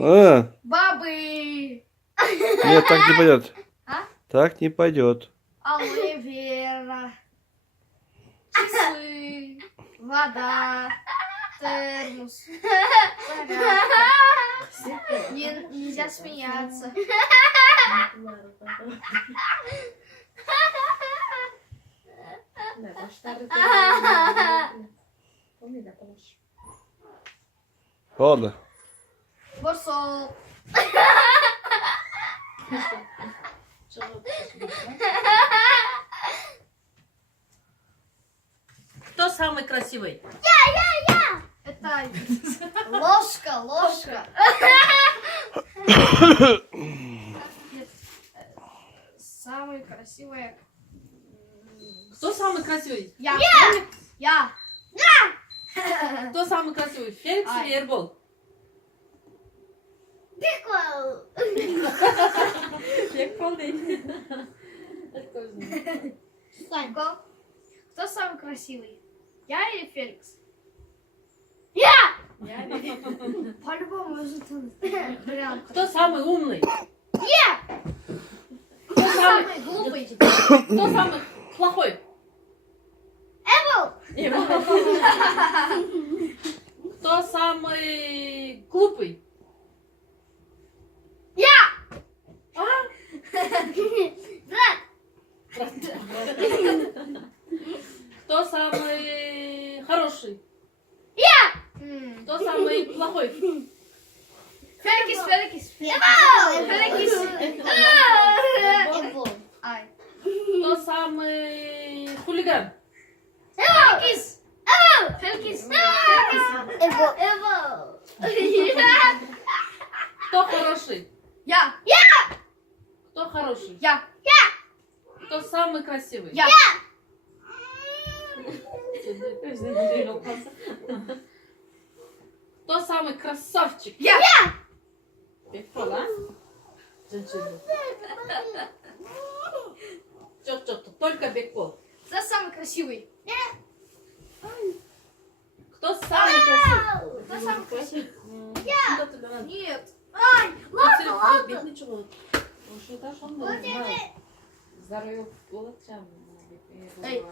Бабы. Нет, так не пойдет. А? Так не пойдет. Алоэ вера. Часы. Вода. Термос. Зарядка. Нельзя смеяться. Ладно. Борсол. Кто самый красивый? Это ложка. Самая красивая. Кто самый красивый? Я. Кто самый красивый? Феликс Ай. или Эрбол? Эрбол değil. Кто самый красивый? Я или Феликс? По-любому нужно танцевать. Вариант. Кто самый умный? Кто самый глупый? Кто самый плохой? Эрбол. Кто самый глупый? А? Кто самый хороший? Кто самый плохой? Феликс. Ай. Кто самый хулиган? Феликс. Кто хороший? Я. Кто хороший? Я. Кто самый красивый? Я. Кто самый красавчик? Я. Бекбол, а? Жоқ, только Бекбол. Кто самый красивый? Кто самый красивый? Кто самый красивый? Шунда төлөнөт. Нет. Бетине чыгып. Ошо да шондой. Здоровье болот жам. Эй.